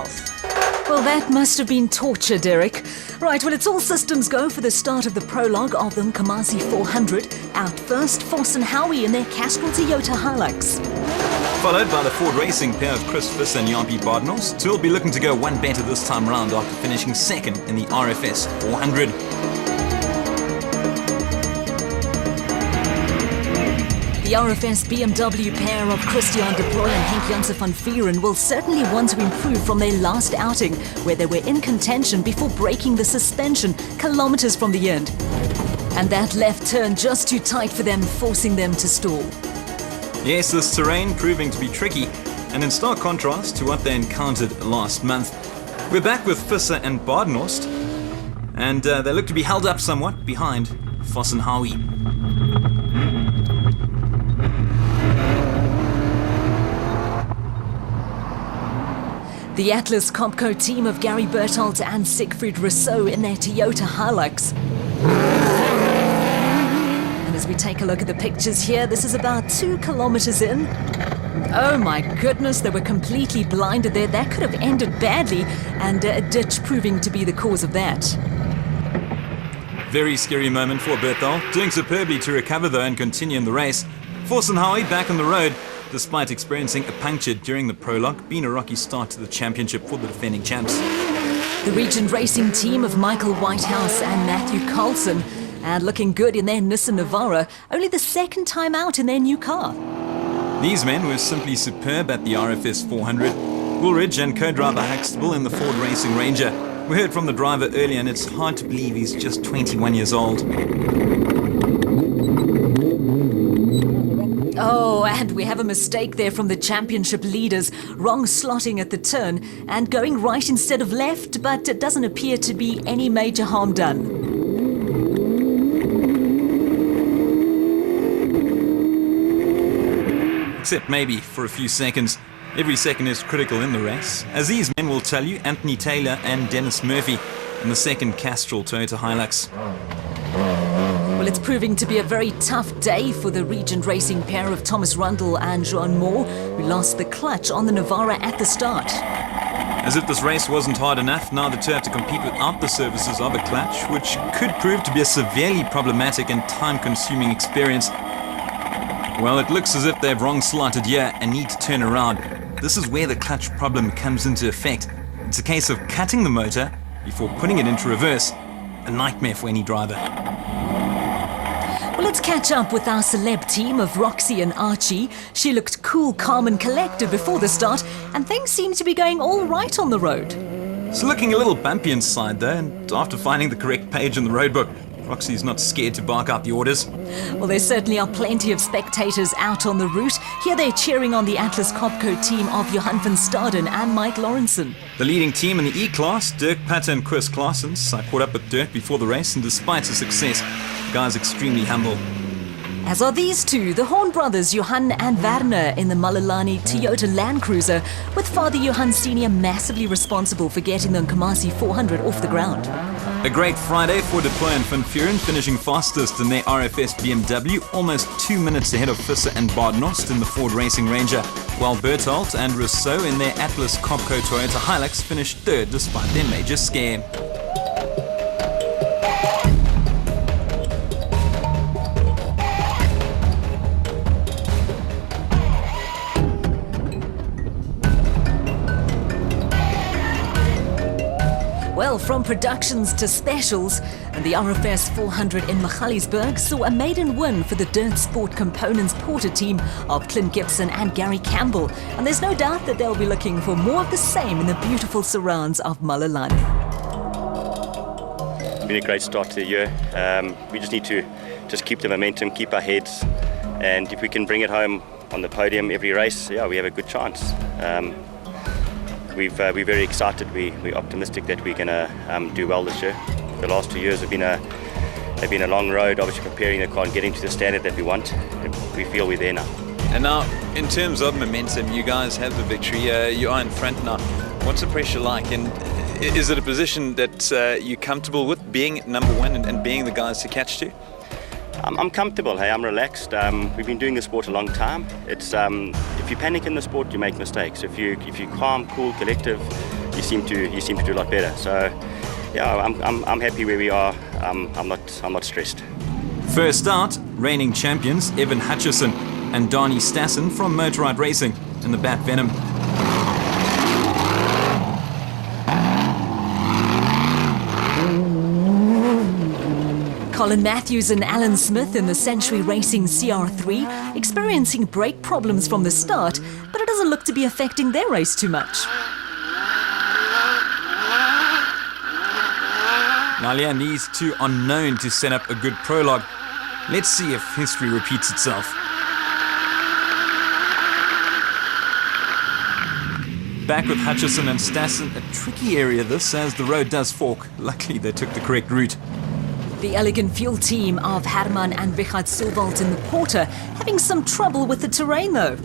house. Well, that must have been torture, Derek. Right, well, it's all systems go for the start of the prologue of the Nkomazi 400. Out first, Foss and Howie in their Castrol Toyota Hilux. Followed by the Ford Racing pair of Chris Fiss and Jan Badenhorst, who will be looking to go one better this time round after finishing second in the RFS 400. The RFS BMW pair of Christian de Plooy and Henk Janse van Vieren will certainly want to improve from their last outing, where they were in contention before breaking the suspension kilometers from the end. And that left turn just too tight for them, forcing them to stall. Yes, this terrain proving to be tricky, and in stark contrast to what they encountered last month. We're back with Visser and Badenhorst, and they look to be held up somewhat behind Foss and Howie. The Atlas Copco team of Gary Bertholdt and Siegfried Rousseau in their Toyota Hilux. And as we take a look at the pictures here, this is about 2 kilometers in. Oh my goodness, they were completely blinded there. That could have ended badly, and a ditch proving to be the cause of that. Very scary moment for Bertholdt, doing superbly to recover though and continue in the race. Foss and Howie back on the road, despite experiencing a puncture during the prologue, being a rocky start to the championship for the defending champs. The Regent Racing team of Michael Whitehouse and Matthew Carlson, and looking good in their Nissan Navara, only the second time out in their new car. These men were simply superb at the RFS 400. Woolridge and co-driver Huxtable in the Ford Racing Ranger. We heard from the driver earlier, and it's hard to believe he's just 21 years old. Oh, and we have a mistake there from the championship leaders. Wrong slotting at the turn and going right instead of left, but it doesn't appear to be any major harm done. Except maybe for a few seconds. Every second is critical in the race, as these men will tell you, Anthony Taylor and Dennis Murphy in the second Castrol Toyota Hilux. Well, it's proving to be a very tough day for the Regent Racing pair of Thomas Rundle and Joan Moore, who lost the clutch on the Navara at the start. As if this race wasn't hard enough, now the two have to compete without the services of a clutch, which could prove to be a severely problematic and time-consuming experience. Well, it looks as if they've wrong slotted here and need to turn around. This is where the clutch problem comes into effect. It's a case of cutting the motor before putting it into reverse. A nightmare for any driver. Well, let's catch up with our celeb team of Roxy and Archie. She looked cool, calm and collected before the start, and things seem to be going all right on the road. It's looking a little bumpy inside though, and after finding the correct page in the roadbook, Roxy's not scared to bark out the orders. Well, there certainly are plenty of spectators out on the route. Here they're cheering on the Atlas Copco team of Johan van Staden and Mike Lawrenson. The leading team in the E-Class, Dirk Patter and Chris Claessens. I caught up with Dirk before the race, and despite his success, the guy's extremely humble. As are these two, the Horn brothers, Johan and Werner, in the Malelani Toyota Land Cruiser, with Father Johan Sr. massively responsible for getting the Nkomazi 400 off the ground. A great Friday for de Plooy and Van Vieren, finishing fastest in their RFS BMW, almost 2 minutes ahead of Visser and Badenhorst in the Ford Racing Ranger, while Bertholdt and Rousseau in their Atlas Copco Toyota Hilux finished third despite their major scare. Well, from productions to specials, and the RFS 400 in Magaliesburg saw a maiden win for the Dirt Sport Components Porter team of Clint Gibson and Gary Campbell. And there's no doubt that they'll be looking for more of the same in the beautiful surrounds of Malelani. It's been a great start to the year. We just need to keep the momentum, keep our heads, and if we can bring it home on the podium every race, yeah, we have a good chance. We're very excited. We're optimistic that we're going to do well this year. The last 2 years have been a long road, obviously preparing the car and getting to the standard that we want. We feel we're there now. And now, in terms of momentum, you guys have the victory. You are in front now. What's the pressure like? And is it a position that you're comfortable with, being number one and being the guys to catch to? I'm comfortable, hey, I'm relaxed. We've been doing the sport a long time. It's if you panic in the sport, you make mistakes. If you're calm, cool, collective, you seem to do a lot better. So yeah, I'm happy where we are. I'm not stressed. First out, reigning champions Evan Hutchison and Donnie Stassen from Motorrad Racing in the Bat Venom. Colin Matthews and Alan Smith in the Century Racing CR3 experiencing brake problems from the start, but it doesn't look to be affecting their race too much. Now, Leanne, these two are known to set up a good prologue. Let's see if history repeats itself. Back with Hutchison and Stassen, a tricky area this, as the road does fork. Luckily, they took the correct route. The elegant fuel team of Herman and Richard Silvalt in the Porter having some trouble with the terrain though.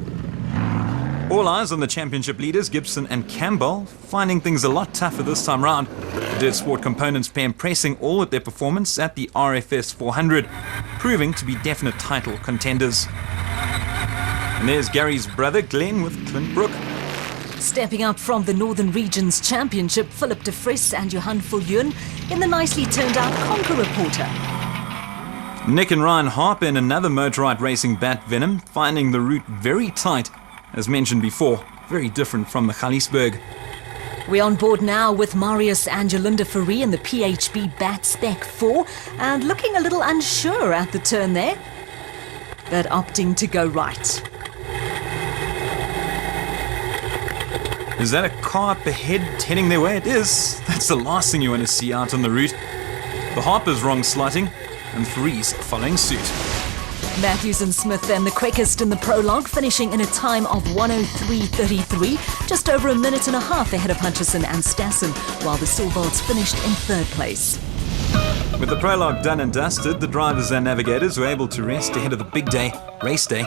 All eyes on the championship leaders, Gibson and Campbell, finding things a lot tougher this time round. The Dirt Sport Components pair impressing all at their performance at the RFS 400, proving to be definite title contenders. And there's Gary's brother Glenn with Clint Brook. Stepping up from the Northern Regions Championship, Philip de Vries and Johan Viljoen in the nicely turned out Conqueror Porter. Nick and Ryan Harper in another Motorrad Racing Bat Venom, finding the route very tight. As mentioned before, very different from the Galisberg. We're on board now with Marius and Jolinda Fourie in the PHB Bat Spec 4 and looking a little unsure at the turn there, but opting to go right. Is that a car up ahead heading their way? It is. That's the last thing you want to see out on the route. The Harper's wrong slotting and Faurie's following suit. Matthews and Smith then the quickest in the prologue, finishing in a time of 1:03.33, just over a minute and a half ahead of Hutchison and Stassen, while the Silvalts finished in third place. With the prologue done and dusted, the drivers and navigators were able to rest ahead of the big day, race day.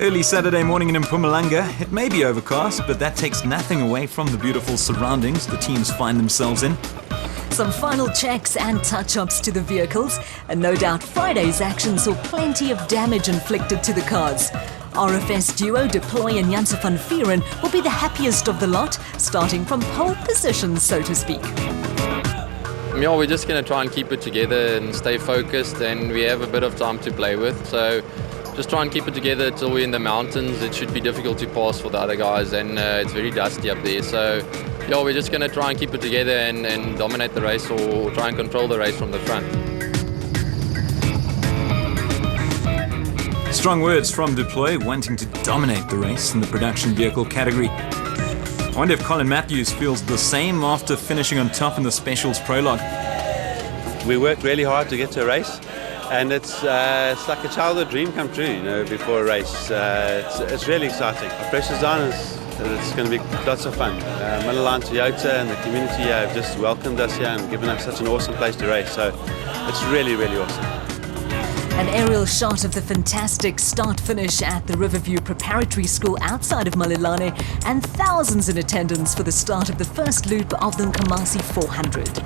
Early Saturday morning in Mpumalanga, it may be overcast, but that takes nothing away from the beautiful surroundings the teams find themselves in. Some final checks and touch-ups to the vehicles, and no doubt Friday's action saw plenty of damage inflicted to the cars. RFS duo Deploy and Janse van Vieren will be the happiest of the lot, starting from pole position, so to speak. Yeah, we're just going to try and keep it together and stay focused, and we have a bit of time to play with. So just try and keep it together till we're in the mountains. It should be difficult to pass for the other guys, and it's very dusty up there. So yeah, we're just going to try and keep it together and dominate the race, or try and control the race from the front. Strong words from Deploy, wanting to dominate the race in the production vehicle category. I wonder if Colin Matthews feels the same after finishing on top in the Specials prologue. We worked really hard to get to a race, and it's like a childhood dream come true, you know, before a race. It's really exciting. The pressure's on. It's going to be lots of fun. Middleline Toyota and the community have just welcomed us here and given us such an awesome place to race. So it's really, really awesome. An aerial shot of the fantastic start-finish at the Riverview Preparatory School outside of Malelane, and thousands in attendance for the start of the first loop of the Nkomazi 400.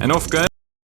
And off goes